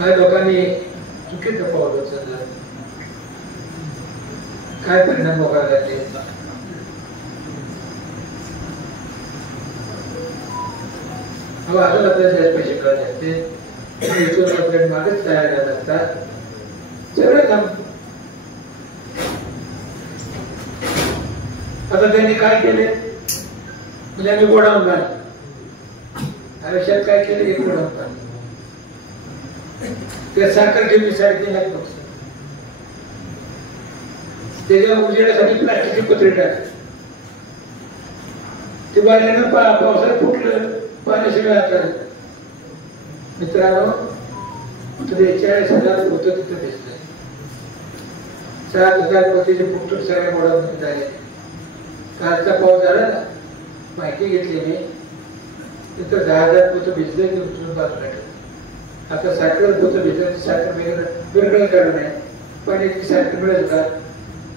काही लोकांनी चुकीचं पावलं उचललं, काय परिणाम भोगावे लागले. अजून आपल्याला जास्त पैसे कळले असते, मागच तयार झाला असता, सगळं थांबतो. आता त्यांनी काय केले म्हणजे आम्ही गोडाऊन बांधलं. आयुष्यात काय केलं, एक गोडाऊन बांधलं. त्या साखर ठेवली 3.5 लाख पक्ष, त्याच्या उजेडासाठी प्लास्टिकची पत्रे टाकली. ते बाहेरनं पावसात फुटलं, पाणी सगळं आता. मित्रांनो, 43,000 होतं तिथं दिसतंय. 7,000 पतीचे फुटून सगळ्या गोडाऊन झाले. कालचा पाऊस झाला ना, माहिती घेतली मी, तिथं 10,000 पोतं भिजले की उचलून बाजूला ठेवलं. आता साखर पोतं भिजलं, साखर वेगळं काढून आहे, पण इतकी साखर मिळेल का?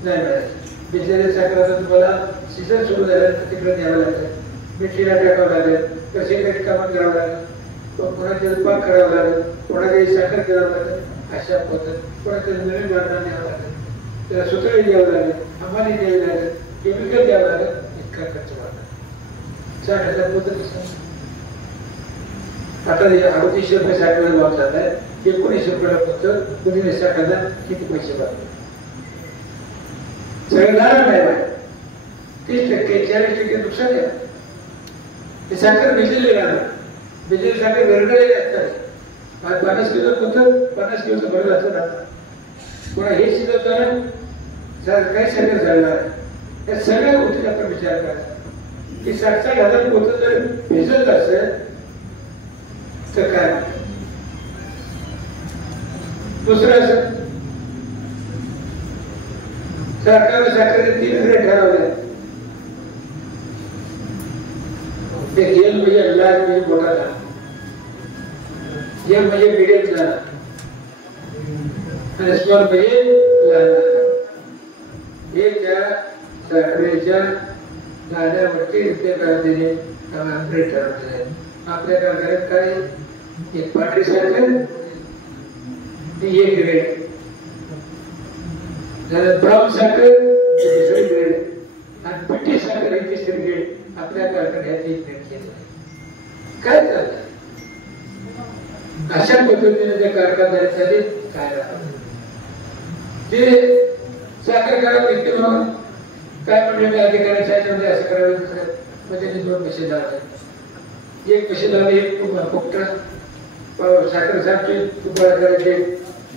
नाही मिळाली. भिजलेल्या साखर तुम्हाला सीझन सुरू झाल्यानंतर तिकडे न्यावं लागेल, मिठीला टाकावं लागेल, कसे काही कामात घ्यावं लागेल, कोणाच्या पाक करावं लागेल, कोणाची साखर करावं लागेल. अशा पद्धत कोणाच्या नवीन बांधला न्यावं लागेल, त्याला सुतळी द्यावं लागेल, अंबानी द्यावी लागेल, केमिकल द्यावं लागेल. इतका खर्च वाढला. 60,000 पोतं दिसत. आता 3800 रुपये साखरेचा भाव चाललाय, 1900 रुपयाला पोतं, कुणी 60,000 किती पैसे वाढले. सगळं नाराज नाही, 30%, 40% नुकसान आहे. हे साखर भिजलेली राहणार, भिजलेली साखर गरगळलेली असतात. आज 50 किलो पोतं 50 किलोचं भरलं असं राहतं. पुन्हा हे शिजवताना काही साखर झालं आहे. या सगळ्या गोष्टी आपण विचार करायचा की 60,000 पोतं जर भिजत असेल तर काय. दुसरं असं सरकारने साखरेचे 3 ग्रेड ठरवले. एल म्हणजे लाल म्हणजे मोठा झाला, एम म्हणजे मिडियम झाला आणि स्मॉल म्हणजे लहान झाला. हे त्या साखरेच्या गाड्यावरती रिपेअर करायचे ग्रेड ठरवलेले आहेत. आपल्या कारखान्यात काय, एक पांढरी साखर ती 1 ग्रेड, ब्राऊन साखर दुसरी ग्रेड आणि पिठी साखर ही 3री ग्रेड. आपल्या कारखान्यात 1 ग्रेड केलं. काय चाललंय अशा पद्धतीने त्या कारखानदारासाठी काय राहतं ते साखर करा व्यक्ती म्हणून काय म्हणजे मी अधिकाऱ्याच्या असं करावं. मग त्यांनी 2 पैसे लावले. 1 पैसे लावले, एक फक्त साखर साखर तुपाळा करायचे,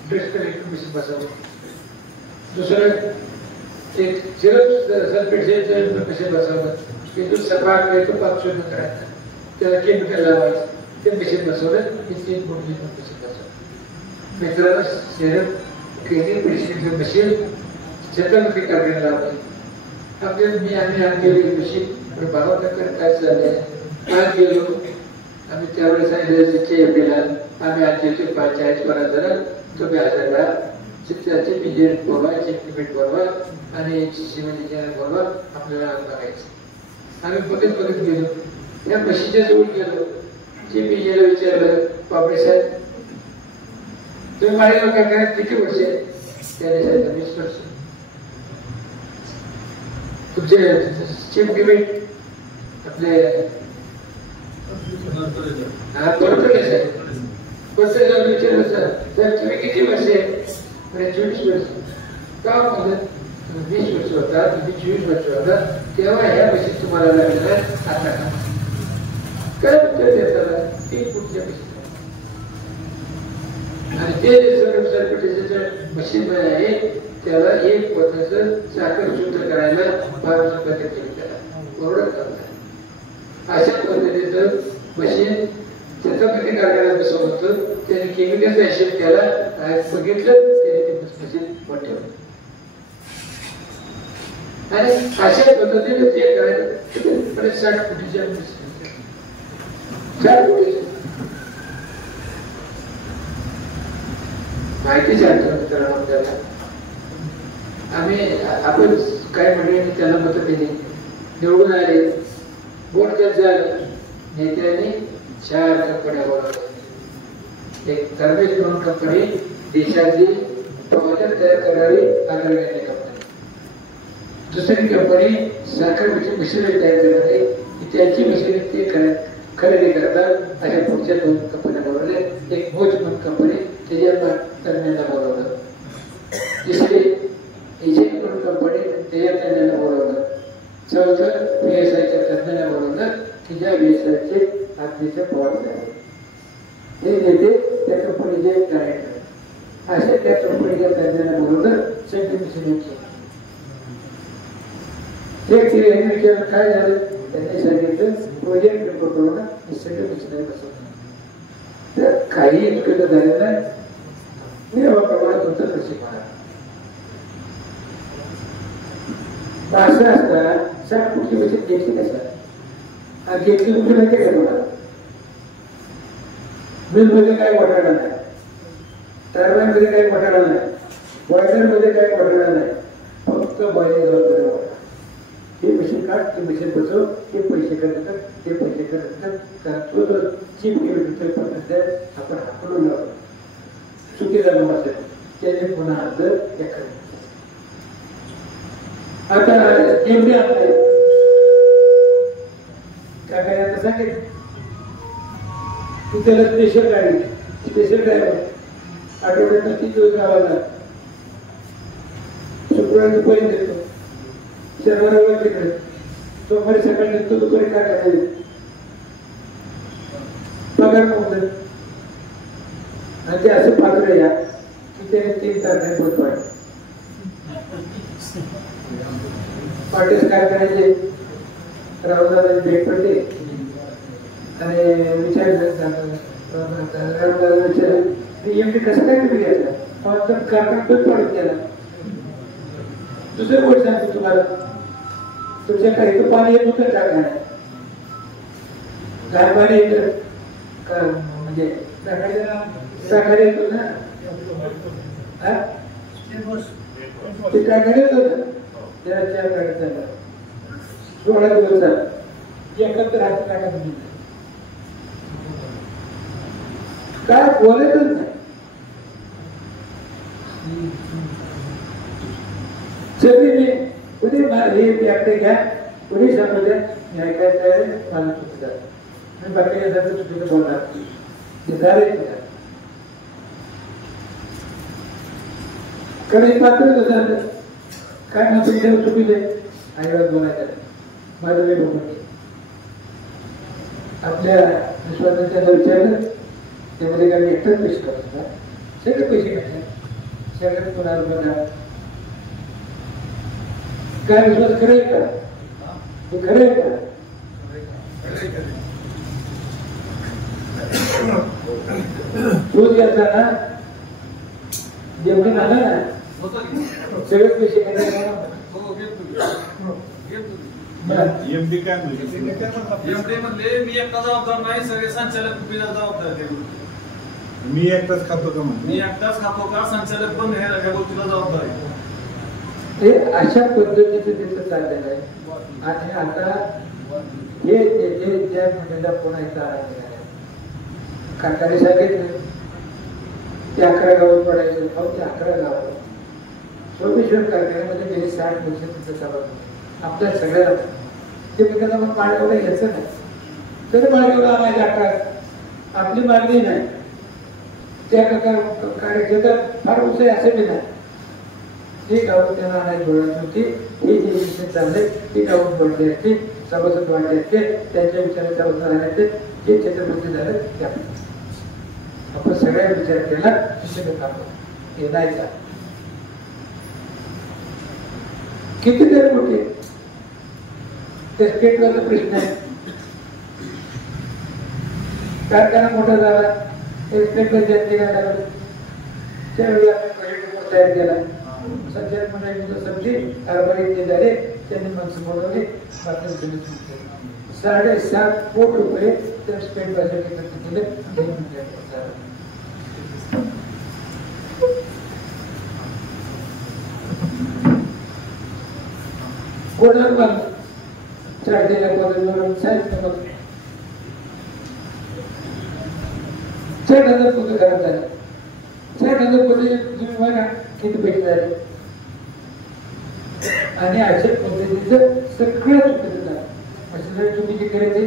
ड्रेस कलेक्टर पैसे बसवले. दुसरं एक सिरप सल्फेटचे पैसे बसवलं, ते दूध सफा करायचं, पाक शुद्ध करायचं, त्याला केमिकल लावायचं, ते पैसे बसवलं. हे 3 मोठे पैसे बसवले. मित्रांनो, सिरप केली पैसे मशीन छत्रपती कारखान्याला लावले. आपल्याला आम्ही गेलो मशीन बघा काय चाललंय. आज गेलो आम्ही, त्यावेळेस सांगितलं आम्ही आज 40-50 तुम्ही हजरला चित्राचे पिजेट बोलवा, चिपीट बोलवा आणि शिवाजी बोलवा, आपल्याला बघायचं. आम्ही बघत गेलो, त्या मशीनच्या जवळ गेलो. चिपीजेला विचारलं, बापरे साहेब तुम्ही माझ्या लोकांकडे किती वर्ष? त्याने सांगितलं 20 वर्ष. तुमचे चीफ डिबेट आपले विचारलं सर तुम्ही किती वर्ष? 24 वर्ष. का म्हणत 20 वर्ष होता, तुम्ही 24 वर्ष होता, तेव्हा ह्या मशीन तुम्हाला लागलेला आता काय उत्तर देताना 3 फूटच्या मशीन. आणि ते जे मशीन आहे त्याला 1 पोत्याचं साखर शुद्ध करायला 12 रुपये केलं. बरोबर करणार अशा पद्धतीचं मशीन छत्रपती कारखान्याला बसवलं होतं. त्याने केमिकलचा हिशेब केला, बघितलं, त्याने ते मशीन ठेवलं. आणि अशा पद्धतीने ते करायला 60 फुटीच्या 60 फुटीच्या माहिती सांगतो मित्रांनो. आपल्याला आपण काय मंडळींनी त्याला मतं दिली, निवडून आले, बोट झालं, नेत्यांनी 4 कंपन्या बोलवल्या. एक गार्बेज ड्रोन कंपनी देशातली टॉयलेट तयार करणारी अग्रगण्य कंपनी. दुसरी कंपनी साखर मिश्रण तयार करणारी त्याची मशीन ते खरेदी करतात. अशा पुढच्या 2 कंपन्या बोलवल्या. एक मोज म्हणून कंपनी त्याच्या तज्ञांना बोलवलं. तिसरी एजंट म्हणून कंपनी त्याच्या तज्ञांना बोलवलं. चौथं VSIच्या तज्ञांना बोलवलं की ज्या VSIचे अग्नीचे पॉवर झाले हे नेते त्या कंपनीचे डायरेक्टर असे त्या कंपनीच्या तज्ञांना बोलवलं. सेंट्रल मिशन विचार काय झालं त्यांनी सांगितलं प्रोजेक्ट रिपोर्ट करून सेंट्रल मिशनरी बसवलं. तर काही इतकं झालेलं नाही. प्रमाणात होतं प्रशिक्षण असं असताना साठ कुठली बचत घेतली कसा घेतली कुठली माहिती का तुम्हाला? मिलमध्ये काय घोटाळा नाही, टर्बाईनमध्ये काही घोटाळा नाही, बॉयलरमध्ये काही घोटाळा नाही, फक्त बॉयलर हे मशीन काढ ते मशीन बसव ते पैसे करतात ते पैसे करतात. कारण तो जर चीप किलोमीटर आपण हाकलून लावतो चुकीचा लोक असेल त्याने पुन्हा आपलं आता एवढे आपले काय काय आता सांगितलं की त्याला स्पेशल गाडी स्पेशल ड्रायव्हर आठवड्यात 3 दिवस गावाला शुक्रवारी पैसे देतो शनिवार तिकडे सोमवारी सकाळी निघतो दुपारी काय करायचं पगार कोणतं आणि ते असं पात्र या की त्याने 3 तारखेला पोत पाडले. पाटीस काय करायचे राहुलदादा भेट पडले आणि विचारलं राहुलदादा विचारलं एमडी कसं काय तुम्ही घ्यायचा कारखाना पोत पाडून गेला. दुसरी गोष्ट सांगतो तुम्हाला तुमच्या काही तर पाणी येत होतं का काय काय पाणी येत म्हणजे साखर येतो ना ते काय येत होत त्याला 4 गाड्या चालला 16 दिवस चालला एकत्र हात काढा तुम्ही काय बोलतच नाही. सगळी कुठे हे आपले घ्या कुणी सांगू द्या मी ऐकायचं आहे मला चुकीचं आहे मी बाकी यासाठी चुकीचं बोलणार कडे पात्र कसं काय म्हणतो तुमच्या चुकीचे आईला बोलायचं माझं वेळ बघून आपल्या विश्वासाच्या विचारलं त्यामध्ये काही एकटाच पैसे करत सगळे पैसे घेतले सगळ्यात कोणाला बघा काय विश्वास खरं आहे का हे खरं आहे का तो घ्यायचा ना जेवढे झालं ना सगळे पैसे एमडी काय एमडी म्हणले मी एकटा जबाबदार नाही सगळे संचालक जबाबदार मी एकटाच खातो का मी एकटाच खातो का संचालक पण ह्या गोष्टीला जबाबदार आहे. हे अशा पद्धतीचे तिथं चाललेलं आहे. आणि आता हे त्या मंडळाला कोणाचा आराम काकाने सांगितलं ते 11 गावात पडायचं ते 11 गावात सोमेश्वर कारखान्यामध्ये गेली 60 वर्ष तिथं चालवत आपल्या सगळ्याला ते पिकाला मग माळेगावला घ्यायचं नाही तरी माळेगावला आणायचं 11 आपली मागणी नाही त्या कार्यक्षेत्रात फार उत्साही असे बी नाही हे गाव त्यांना आणायची बोलत होती हे जे विषय चालले ते गावात बोलले असते सभासद वाटले असते त्यांच्या विचाराच्या अवसर आणायचे जे छत्रपती झालं त्या आपण सगळ्या विचार केला हे नाही का किती तरी मोठे त्या स्टेटवरचा प्रश्न आहे. कारखाना मोठा झाला स्टेटवर जनतेला लागलं त्यावेळी आपण प्रोजेक्ट तयार केला संचालक मंडळाची समजी कारभारी झाले त्यांनी माणसं बोलवली 7.5 कोटी रुपये त्या स्टेट बजेट खर्च केले. कोणाला पण चार्जेला कॉलेजवर साहित्य 60,000 पोतं खराब झाले. 60,000 पोते तुम्ही बघा किती पैसे झाले. आणि अशा पद्धतीचं सगळं चुकीचं झालं. असं तुम्ही जे करायचे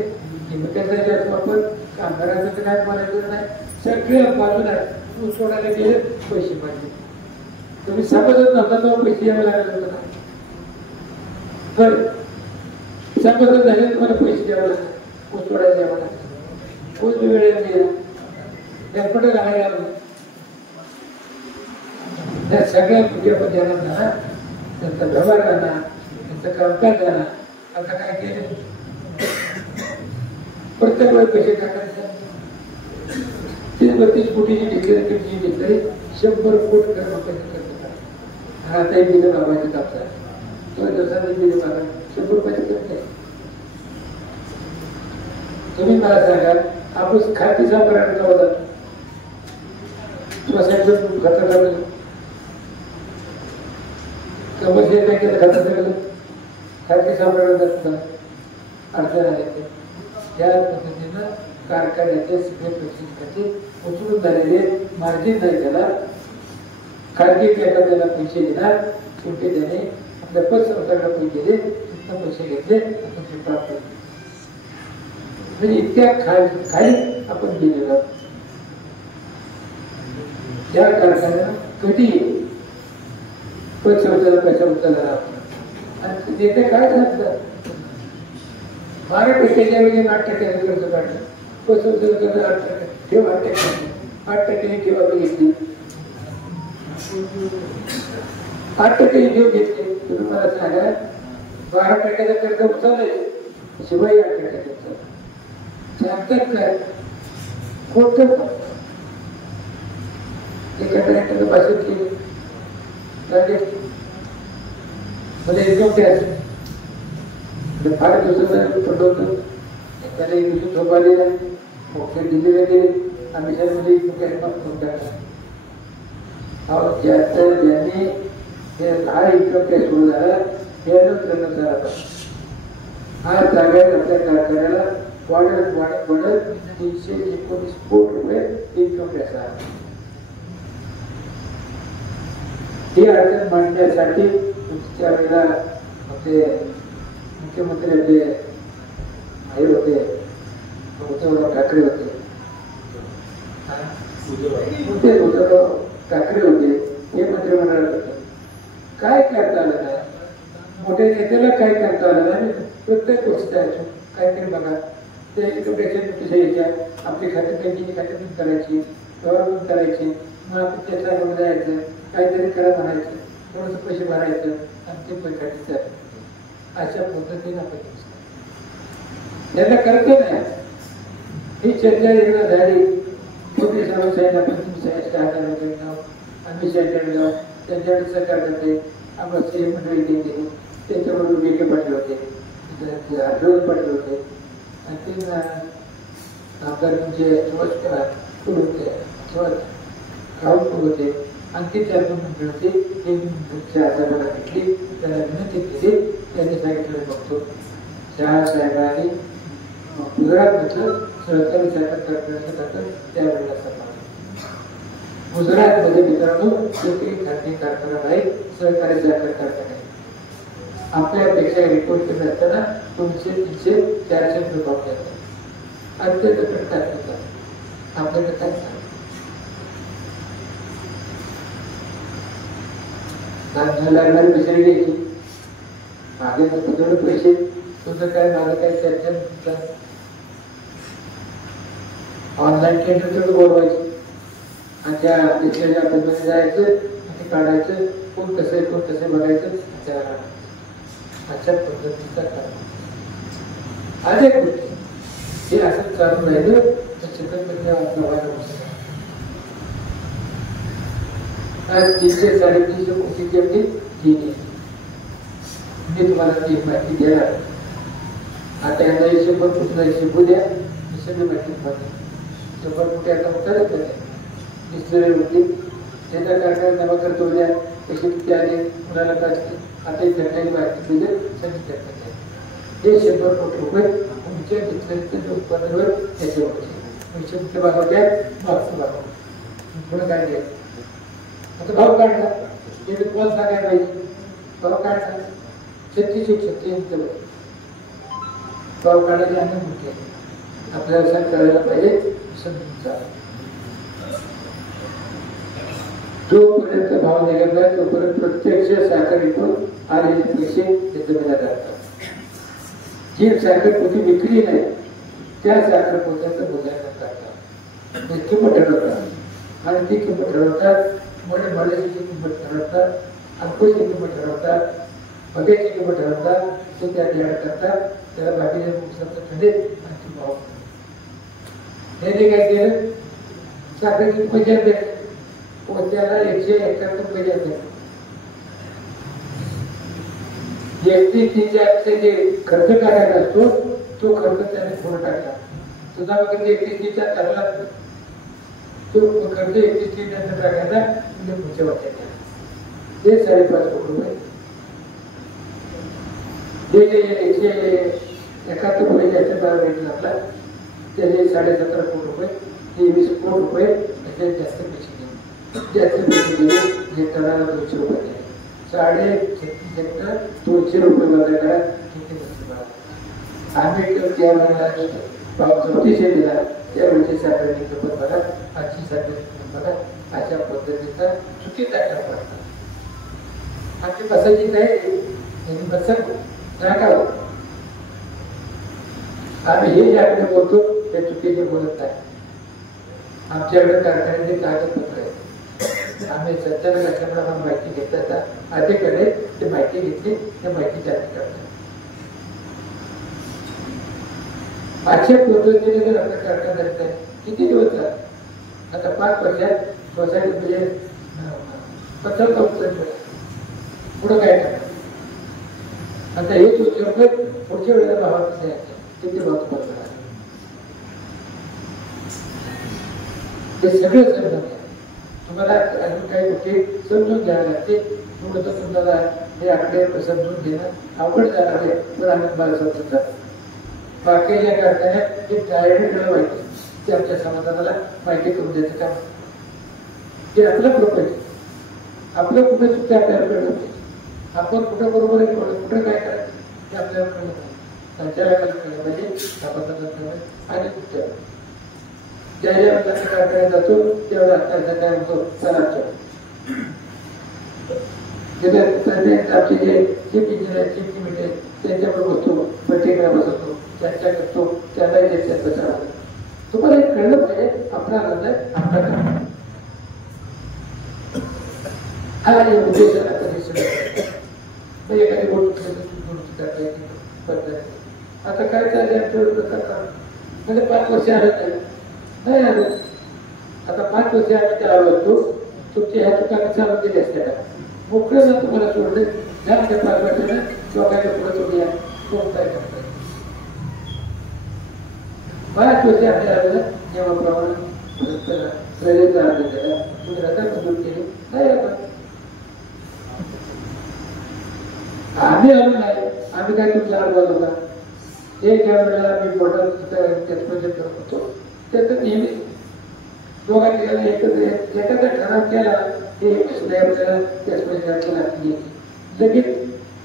केमिकलचा जास्त वापर, कामगारांचं तर काय बोलायचं नाही, सगळ्या बाजूला ऊस तोडायला गेले पैसे पाहिजे. तुम्ही समजत नव्हता तेव्हा पैसे यावे लागले होते ना. बरं समजत झाले तुम्हाला पैसे द्यावे लागतात, ऊस तोडायला यावं लागतं. ऊस वेळेला गेला गणपट घालायला लागलं. त्या सगळ्या पूजेमध्ये येणार ना, त्यांचा व्यवहार जाणार, त्यांचं कामकाज जाणार. आता काय केलं, प्रत्येक वेळ पैसे टाकायचे. 30-32 कोटीची घेतली 100 कोटी कर्मचारी खर्च करा. आता एक बिल बाबाचे कापसा 2 दिवसांनी बिल बाबा 100 रुपयाचे खर्च आहे. तुम्ही मला सांगा आपण खाती सापडायला जाऊ जातो खर्च करायला कमर्शियल बँकेला खर्च करायला खाती सापडायला जात अडचण आले. त्या पद्धतीनं कारखान्याचे सगळे पैसे उचलून झालेले मार्जिन नाही त्याला, खाजगी बँका त्याला पैसे देणार, शेवटी त्याने आपल्या पतसंस्थांना पैसे दिले, तिथं पैसे घेतले, आपण ते प्राप्त केले. म्हणजे इतक्या खाली आपण गेलेलो. त्या कारखान्याला कधी पतसंस्थेला पैसा उचलला आपण आणि तिथे काय सांगतात 12% वेळी 8% कर्ज काढलं. पसंतीला कर्ज 8% ठेव 8% ठेवा घेतली 8% घेऊन घेतले. तुम्ही मला सांगा 12% कर्ज उचललंय शिवाय 8% सांगतात काय खोट एका ट्रॅक्टरला भाषण केली म्हणजे इन्कम टॅक्स फार दिवसाचं पटवतं. त्याला एक दिवशी झोप आलेला मोठे दिल्लीला गेले आम्ही सर्वमध्ये इन्कम टॅक्स मागून टाकला. ज्यांनी हा इन्कम टॅक्स सुरू झाला त्यानंतर झाला. हा जागा आपल्या कारखान्याला वाढत वाढत वाढत 319 कोटी रुपये इन्कम टॅक्स आहे. ही अडचण मांडण्यासाठी त्यावेळेला आपले मुख्यमंत्री आपले हे होते उद्धवराव ठाकरे होते उद्धवराव ठाकरे होते हे मंत्रिमंडळात होते. काय करता आलं नाही, मोठ्या नेत्याला काय करता आलं नाही. प्रत्येक गोष्ट द्यायचो काहीतरी बघा ते इन्कम टॅक्सच्या यायच्या आपली खाते बँकेची खाते बंद करायची, व्यवहार बंद करायची, मग आपण त्याच्यावर जायचं काहीतरी करा म्हणायचं, थोडंसं पैसे भरायचं आणि ते पैसे अशा पद्धतीने आपण त्यांना करतो नाही. ही चर्चा एकदा झाली मोठी सर्व साहेब आपण तुम्ही आम्ही सेंटर जाऊ त्यांच्याकडे सरकार करते आम्हाला सीएम मंडळी दिली त्यांच्याबरोबर वेगळे पाटील होते आठवले पाटील होते आणखी आमदार तुमचे सुभाष होते राहुल होते आणखी 4 मंडळी होते. 4 मला भेटली त्याला विनंती केली. त्यांनी सांगितलं बघतो शहा साहेबांनी गुजरातमधलं सहकारी साखर कारखान्याचं खातं त्यावेळेला सांभाळलं. गुजरातमध्ये मित्रांनो एकही खाजगी कारखाना नाही, सहकारी साखर कारखाना आहे. आपल्यापेक्षा रिपोर्ट केले असताना 200, 300, 400 रुपये पावले असतात. अत्यंत प्रकार होतात. आपल्याकडे काय सांग लागणारी मिसळी घ्यायची मागे तुझ्याकडे पैसे तुझं काय माझं काय चर्चा ऑनलाईन टेंडर बोलवायचे आणि त्या डिक्शनरीच्या पद्धतीने जायचं ते काढायचं कोण कसे बघायचं त्याला अशा पद्धतीचा काम अनेक गोष्टी हे असं चालू राहिलं तर चित्रपट प्रभाव 300-350 कोटीची आपली गेली. मी तुम्हाला ती माहिती देणार. आता यांना 100 कोटीला शिकू द्या सगळी माहिती तुम्हाला 100 कोटी आता करत दिसलेले होते त्याच्या कारखान्यात जमा करतो उद्या पैसे किती आले कुणाला काय आता ही घटनेची माहिती दिली सगळी चर्चा हे 100 कोटी रुपये तुमच्या डिक्शनरीच्या उत्पादनावर त्याचे होते. पैसे भागवत्या मागचं भागव पुढे काय द्यायचं आता भाव काढला ते कोण सांगायला पाहिजे भाव काढला 36 भाव काढायचे अनेक मुख्य आपल्याला असं कळायला पाहिजे समजून जोपर्यंत भाव निघत नाही तोपर्यंत प्रत्यक्ष साखर विकून आलेले पैसे ते जमिनीला जातात जी साखर पोती विक्री नाही त्या साखर पोत्याचं मोजायला टाकतात किंमत ठरवतात आणि ती किंमत ठरवतात मोठे भाड्याची किंमत ठरवतात अंकुशची किंमत ठरवतात बघ्याची किंमत ठरवतात ते त्या तयार करतात त्याला बाकीच्या थंडे आणि ती भाव हे काय केलं साखरेची पैसे द्या पोत्याला 171 रुपये द्यायचे जे खर्च करायला असतो तो खर्च त्याने पुढे टाकला तुझा वगैरे 31 ठरला तो खर्च 31 नंतर टाकायचा म्हणजे पुढच्या वर्षात ते 5.5 कोटी रुपये जे 171 रुपये ज्याच्या बारा रेट लागला त्याचे 17.5 कोटी रुपये 23 कोटी रुपये याचे जास्त पैसे जास्त पैसे दिले हेक्टराला 200 रुपये दिले 36 हेक्टर 200 रुपये बदल करा किती आम्ही त्या वेळेला भाव 34 दिला त्यावेळेची साखरेची किंमत बघा आजची साखरेची किंमत बघा अशा पद्धतीचा चुकीचा पडतात आमची बसायची नाही बसत नाका आम्ही हे ज्याकडे बोलतो ते चुकीचे बोलत नाही आमच्याकडे कारखान्याचे कागदपत्र आहे आम्ही संचालक असल्यामुळे माहिती घेतात अधिकारी ते माहिती घेतली त्या माहिती जास्त करतात अशा पद्धतीने जर आपल्या कारखान्यात आहे किती दिवस झाले आता 5 वर्षात सोसायटी म्हणजे 50 पुढं काय करणार आता हे 200 रुपये पुढच्या वेळेला भावात द्यायचे किती भाव तुम्हाला ते सगळे समजून घ्या तुम्हाला अजून काही गोष्टी समजून घ्यायला लागते थोडं तर तुम्हाला हे आकडे समजून घेणं अवघड जाणार आहे पण आम्ही तुम्हाला समजून जातो बाकीच्या कारखान्यात जे डायरेक्ट माहिती ते आमच्या समाजाला माहिती करून द्यायचं काम हे आपलं प्रपंच आपलं कुठे चुकते आपल्याला कळलं पाहिजे आपण कुठं बरोबर आहे कुठं काय करायचं ते आपल्याला कळलं पाहिजे संचालकाला कळलं पाहिजे आपण आणि कुठच्या ज्या ज्या कारखान्यात जातो तेवढा काय होतो सरांच्या आमचे जे चीफ इंजिनियर चीफ कमिटी त्यांच्याबरोबर बसतो बैठकीला बसवतो चर्चा करतो त्यांना चर्चा तुम्हाला हे कळलं पाहिजे आपला नंतर आपला हा उद्देश एखादी गोष्ट करता येते आता काय चाललंय आमच्या म्हणजे 5 वर्ष आलं नाही आलो आता 5 वर्ष आम्ही त्या आलो असतो तुमच्या ह्या दुकानात चालू केली असते का मोकळं जर तुम्हाला सोडले घ्या 5 वर्षानं किंवा काय पुढे सोडूया कोण काय करता 5 वर्ष आम्ही आलो जेव्हा प्रमाणे प्रेरित दिलेला तुम्ही रजा कबूल केली नाही आपण आम्ही आलो नाही आम्ही काय तुमचा अनुभव होता हे ज्या वेळेला मी पोर्टल त्याच करत होतो त्याचं नेहमी दोघांनी एखादा ठराव केला ते सुद्धा आपल्याला त्याच पैशाची लागली लगेच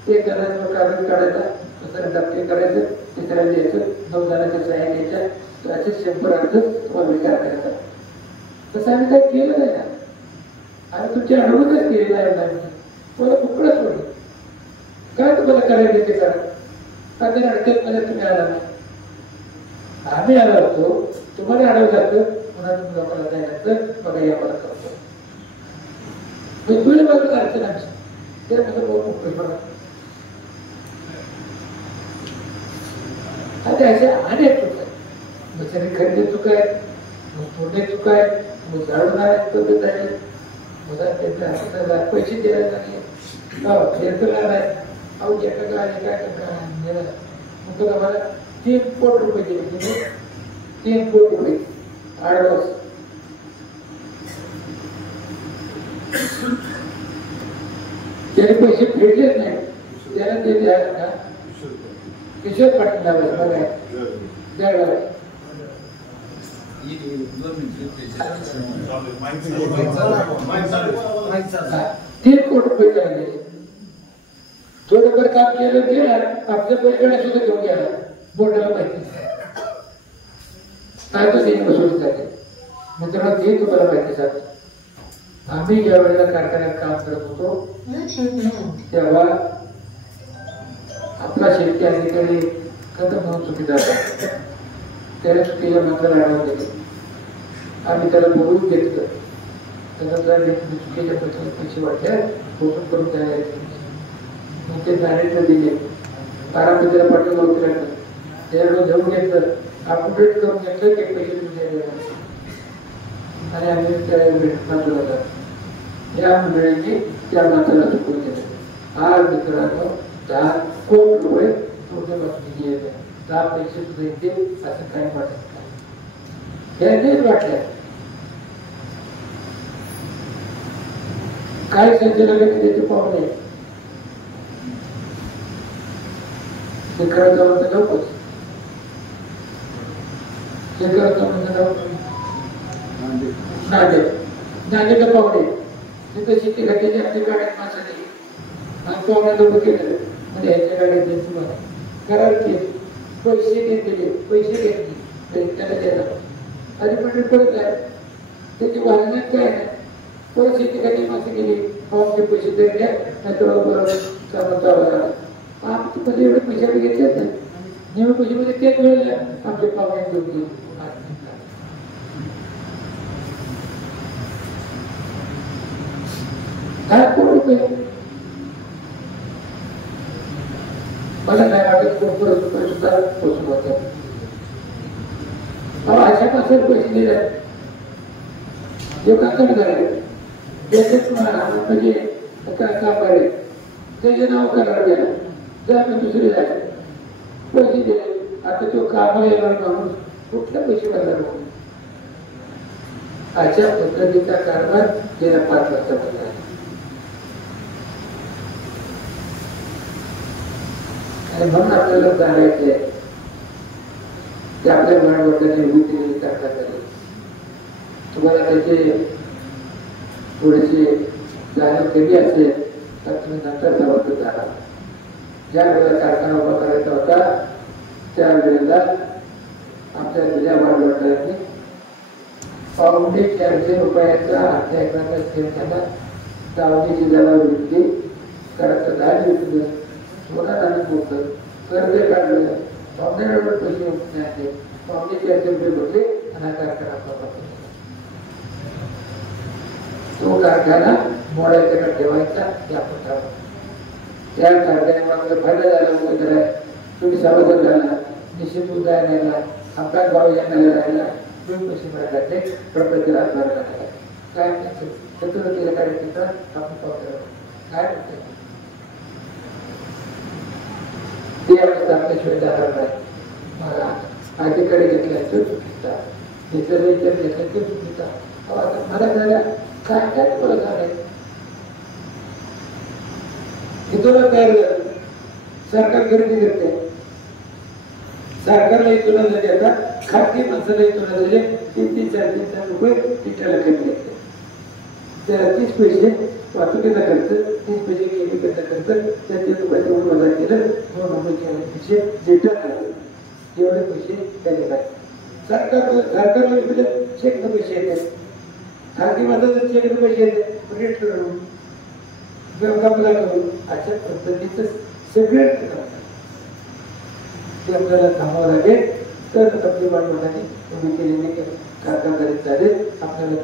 ते जणांवर कागद काढायचा दुसऱ्या डबके करायचं तिसऱ्या द्यायचं 9 जणांच्या सह्या घ्यायच्या असे 100 अर्ज तुम्हाला विचार करायचा तसं आम्ही काही केलं नाही ना आम्ही तुमच्या अनुभवच केलेला आहे मला कुकडं सोडलं काय तुम्हाला करायचं ते करा त्या अडचणमध्ये तुम्ही आला नाही आम्ही आलो होतो तुम्हाला अडवलं जातं पुन्हा तुम्ही लोकांना जायचं बघा या मला करतो तुम्ही बघत अडचण आमची ते मला बहुत बघा आता असे अनेक चुका आहेत बचारी खरेदी चुका आहेत तोडणे चुका आहेत झाडून पद्धत आहे पैसे द्यायला नाही अहो एका काय मग आम्हाला 3 कोटी रुपये दिले 3 कोटी रुपये ऍडव्हान्स त्याने पैसे फेडलेच नाही त्याला ते द्यायला का किशोर पाटील बघा द्यायला 3 कोटी रुपये झाले. थोडंफार काम केलं गेलं आपल्या बैलगाड्या सुद्धा घेऊन गेला बोर्डाला माहिती काय तो त्यांनी वसूल झाले. मित्रांनो हे तुम्हाला माहिती सांगतो. आम्ही ज्या वेळेला कारखान्यात काम करत होतो तेव्हा आपला शेतकरी अधिकारी खतम म्हणून चुकीचा होता. त्याला चुकीच्या मंत्र आढळून दिले. आम्ही त्याला बोलून घेतलं. त्याचा चुकीच्या पद्धतीने पैसे वाटल्या पोषण करून द्यायला मग ते मॅनेजर दिले. बारामतीला पाठवलं होतं त्याच्याकडून घेऊन घेतलं अपडेट करून घेतलं की पैसे तुम्ही आणि आम्ही त्या भेटणार होता. या मंडळींनी त्या माणसाला चुकवून दिलं. आज मित्रांनो 10 कोटी रुपये पूर्ण बातमी गेले. 10 पैसे सुद्धा येते असं काही वाटत नाही. त्यानेच वाटलं काय संचालकांनी त्याचे पाहुणे ते करत जाऊन तर नकोच. ते करत जाऊन नांदेड पाहुणे तिथं शेती घातलेली आपली गाड्यात माणसं नाही आणि पाहुण्या लोक केलं म्हणजे ह्याच्या गाड्यात देत तुम्हाला करार केले पैसे घेतलेले पैसे घेतले त्याला देणार आणि म्हणजे परत आहे त्याची वाहनात काय नाही परत शेती घातली माणसं गेली पाहुणे पैसे द्या नाही तर आमचे पैसे एवढे पैसे घेतलेच नाही. नेहमी पैसे मध्ये तेच वेळेला आमच्या पाहुण्या घेऊन गेले. काय कोण मला काय वाटत कोण रुपये सुद्धा पोचून होते. अशा पासून पैसे दिले जे काम झाले त्याचे म्हणजे काम करेल त्याचे नाव करायला गेलं जर आम्ही दुसरे झाले पैसे दिले. आता तो कामाला येणार माणूस कुठल्या पैसे भरणार अशा पद्धतीचा कारभार गेल्या 5 वर्षामध्ये आहे. आणि म्हणून आपल्याला जाणायचं आहे की आपल्या मनावरती उभी केलेली कारखाना झाली. तुम्हाला त्याचे थोडेसे जाणीव कधी असेल तर तुम्ही नंतर जबाबदार झाला. ज्या वेळेला कारखाना उभा करायचा होता त्यावेळेला आमच्या जुन्या वाढवडिलांनी ₹400 रुपयाचा अर्ध्या एकराचा शेअर झाला. दावणीची जनावर विकली करायचं 10 विकलं सोनार आणि मोठं कर्ज काढलं 5,000 पैसे मिळाले. 400 रुपये भरले आणि कारखाना तो कारखाना मोडायचा ठेवायचा या आपण त्या कारखान्यामुळे फायदा झाला. वगैरे तुम्ही सावधान झाला निश्चित उद्या राहिला आपला गाव यांना राहिला तुम्ही पैसे मिळाले प्रपंचाला भरला काय चतुर्थीला कार्यक्रम आपण काय म्हणतो ते अवस्था आपल्याशिवाय जाणार नाही. अधिकारी घेतला तो चुकीचा घेतलेला विचार घेतला तो चुकीचा. मला झाल्या काय काय तुम्हाला झालंय इथून तयार झालं. सरकार खरेदी करते सरकारला इथून झाले आता खाजगी माणसाला इथून झाले 3-4 रुपये लिटरला कमी घेतले. त्याला 30 पैसे वाहतुकीचा खर्च 30 पैसे केमिकलचा खर्च त्या 3 रुपयाचं वजा केलं 2 रुपये पैसे लिटर एवढे पैसे त्याने काय सरकारला चेकनं पैसे येतात. खाजगी माणसाला चेकनं पैसे येते रेट करून व्यवसायाला करून अशा पद्धतीचं सगळे ते आपल्याला थांबावं लागेल तर आपली वाढवण्याने उभी केलेली कारखानदारी चालेल. आपल्याला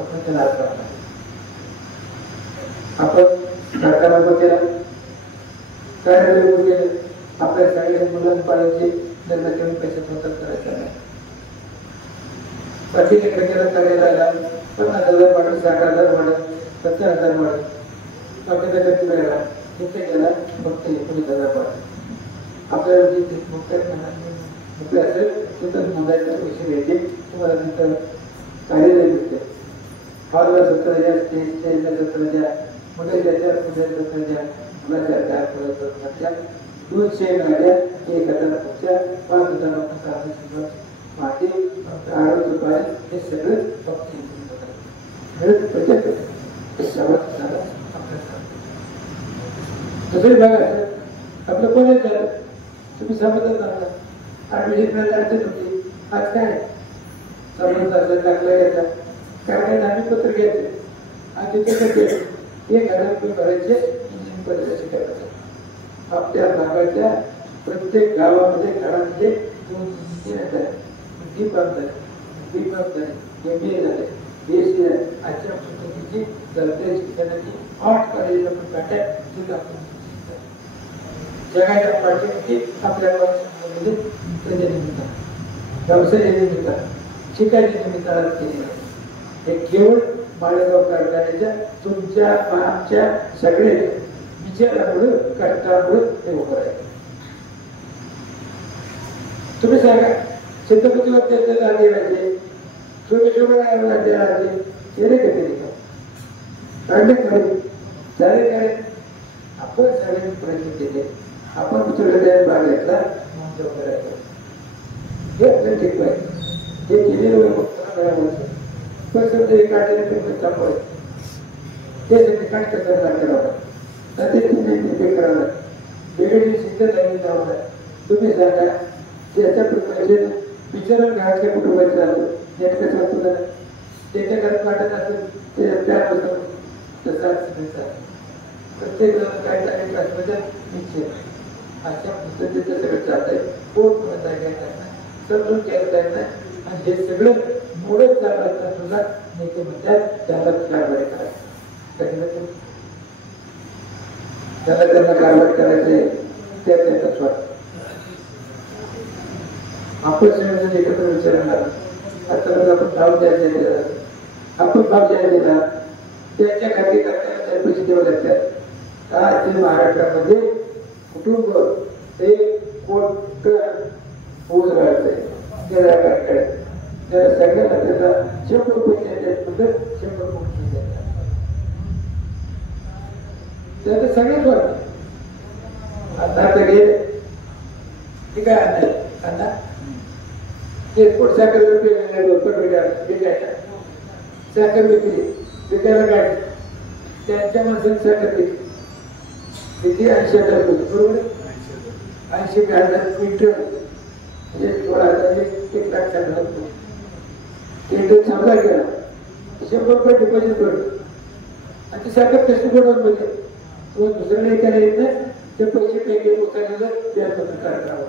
आपण त्याला आज करणार आपण कारखाना उभं केला कार्यालय उभं केलं. आपल्या सगळ्या मुलांपाळाचे त्यांना कमी पैशात मदत करायचा नाही. प्रत्येक केला कार्यालयाला 50,000 वाढून 60,000 वाढत 70,000 वाढत आपल्याला कधी मिळाला तिथे गेला फक्त 19,000 वाढत. आपल्याला जे मोकळे असेल तिथं नोंदायचे पैसे घ्यायचे तुम्हाला नंतर कार्यालय मिळते. हॉलला 17,000 स्टेजला 17,000 मोठ्या 17,000 मुलाच्या 200 गाड्या 1,000 खुर्च्या 5,000 लोकांचा माती आरोग्य पाणी हे सगळं फक्त मिळत प्रत्येक तसंही बघा आपलं कोण झालं तुम्ही समजत नव्हता ऍडमिशन अडचण होती आज काय समजून दाखला घ्यायचा कारण आम्ही पत्र घ्यायचे आणि तिथे हे घरात भरायचे इंजिनिअरिंग करायचं आपल्या भागाच्या प्रत्येक गावामध्ये घरामध्ये 2-3 झाले MBA झाले BSc झाले अशा पद्धतीची दर्जा शिक्षणाची 8 कॉलेज आपण काढल्या जगाच्या पाठीमध्ये आपल्या म्हणजे त्याच्यानिमित्त व्यवसायानिमित्त शिकायच्या निमित्ताला केलेलं हे केवळ माळेगाव कारखान्याच्या तुमच्या आमच्या सगळे विचारामुळे कष्टामुळे हे उभं आहे तुम्ही सांगा छत्रपतीला त्याचे जागे राहायचे सोमेश्वराला राहायचे केले का केले काढले खरे झाले खरे आपण सगळे प्रयत्न केले आपण तुझ्या भाग घेतला करायचं हे आपल्याला ठीक पाहिजे हे केलेलं पण समजा एक आठवड्यात चांगलं ते काय करावं ते करावं वेगळी सिद्ध नाही जावं तुम्ही सांगा त्याच्या विचारण घरातल्या कुटुंबाचे झालं नेमकं सांगतो ना त्याच्या घरात वाटत असेल ते त्यापासून तसा प्रत्येक जण काय म्हणजे निश्चित अशा पद्धतीचं सगळं चालतंय पोट म्हणता येत नाही समजून केलं जात नाही आणि हे सगळं मोडत चालत सुद्धा नेते म्हणतात त्याला कारवाई करायची त्याला त्यांना कारवाई करायचे त्याचा स्वार्थ आपण सगळ्यांनी एकत्र विचारणार आता आपण भाव द्यायचा आपण भाव द्यायला देणार त्याच्या खाली करताना पैसे द्यावे लागतात आज ते महाराष्ट्रामध्ये कुटुंब 1 कोटी ऊस राहतंय त्याला सगळ्यांना त्याला 100 रुपये द्यायचे 100 कोटी द्यायचे त्याचं सगळेच वाटत आता गेले ठीक आहे अण्णा एक्सपोर्ट साखर साखर विकली विकायला काढली त्यांच्या माणसाने साखर विकली किती 80,000 बरोबर 80,000 क्विंटल म्हणजे 1,00,000 क्विंटल समजा गेला 100 रुपये डिपॉझिट पडलं आणि ती साखर कशी पडवून म्हणजे तो दुसऱ्याला ऐकायला येत नाही ते पैसे पैकी उचललेलं त्यापासून करावं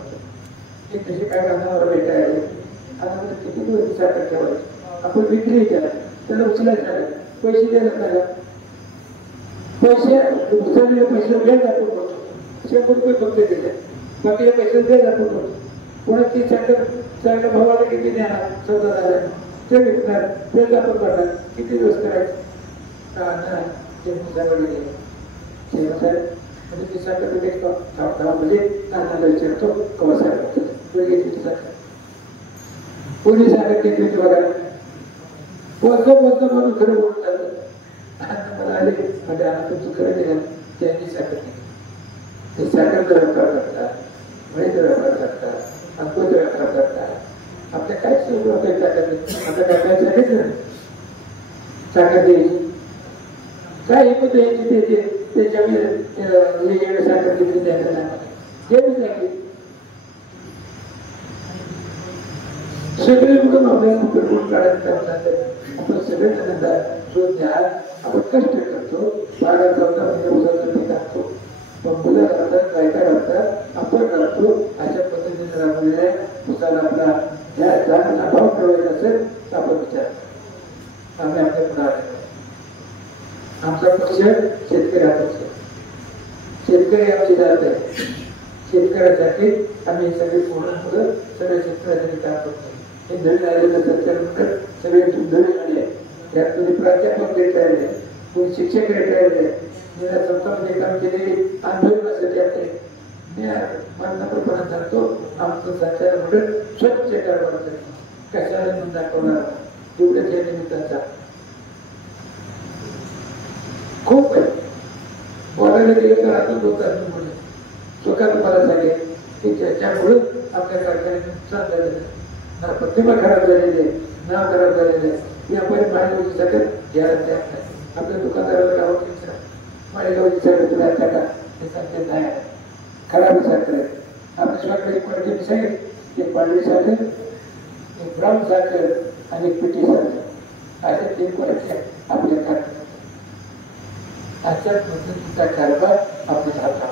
हे कसे काय करण्यावर भेटायला आता किती दिवस साखर ठेवायची आपण विक्री त्याला उचलायचं पैसे द्यायला त्याला पैसे उचललेले पैसे द्यायला आपण बोलतो 100 रुपये फक्त दिले बाकी पैसे द्यायला आपण बोलतो पुन्हा ती साखर चांगल्या भावाला किती देणार 14,000 ते विकणार तेच आपण करणार किती दिवस करायचं म्हणजे ती साखर म्हणजे नानाला विचारतो कवा साखर कोणी साखर घेतली बघा पोचतो म्हणून खरं बोलून चाललं मला आले म्हणजे तुमचं खरं दिलं त्यांनी साखर घेतली ते साखरचा व्यापार करतात म्हैचा व्यापार करतात अंकोचा व्यापार करतात आपल्या काय सुरू काही साखर आता टाकायचं साखर द्यायची काय एकूण द्यायची त्याच्यामुळे साखर घेतली द्यायचं नाही सगळे मुलं आपल्याला पेट्रोल काढायचं आपण सगळे जण शोध घ्या आपण कष्ट करतो बागा उसाचं पीक टाकतो पण मुलं करतात बायका करतात आपण करतो अशा पद्धतीने राबवलेल्या उसाला आपला या चांगला भाव ठेवायचा असेल तर आपण विचार आम्ही आपल्या पुढे आले आमचा पक्ष शेतकरी हा पक्ष शेतकरी आमची जात आहे शेतकऱ्यासाठी आम्ही सगळे पूर्ण सगळे शेतकऱ्यासाठी काम करतो हे धडी आलेलं सरकार सगळे धडी आले त्यात तुम्ही प्राध्यापक रिटायर आहे कोणी शिक्षक रिटायर आहे ज्यांना संस्थामध्ये काम केलेले अनुभव नसेल आपले मी मानप्रमाणात सांगतो आमचं संचार मंडळ स्वच्छ कारभार कशाला म्हणून दाखवणार तेवढ्याच या निमित्ताचा खूप आहे बोलायला गेलं तर अजून लोक अजून बोलले स्वतः तुम्हाला सांगेल की ज्याच्यामुळे आपल्या कारखान्यात नुकसान झालेलं प्रतिमा खराब झालेली आहे, नाव खराब झालेलं आहे. मी आपण माळेगावची साखर घ्यायला तयार नाही. आपल्या दुकानदाराला गावाची विचार माळेगावची साखर तुला आता का हे सांगते नाही आहे, खराब साखर आहे. आपल्या शिवाकडे एक क्वालिटी सांगेल, एक पांढरी साखर, एक ब्राऊन साखर आणि एक पिठी साखर, अशा 3 क्वालिटी आपल्या कारखान्यात. अशा पद्धतीचा कारभार आपल्या हातात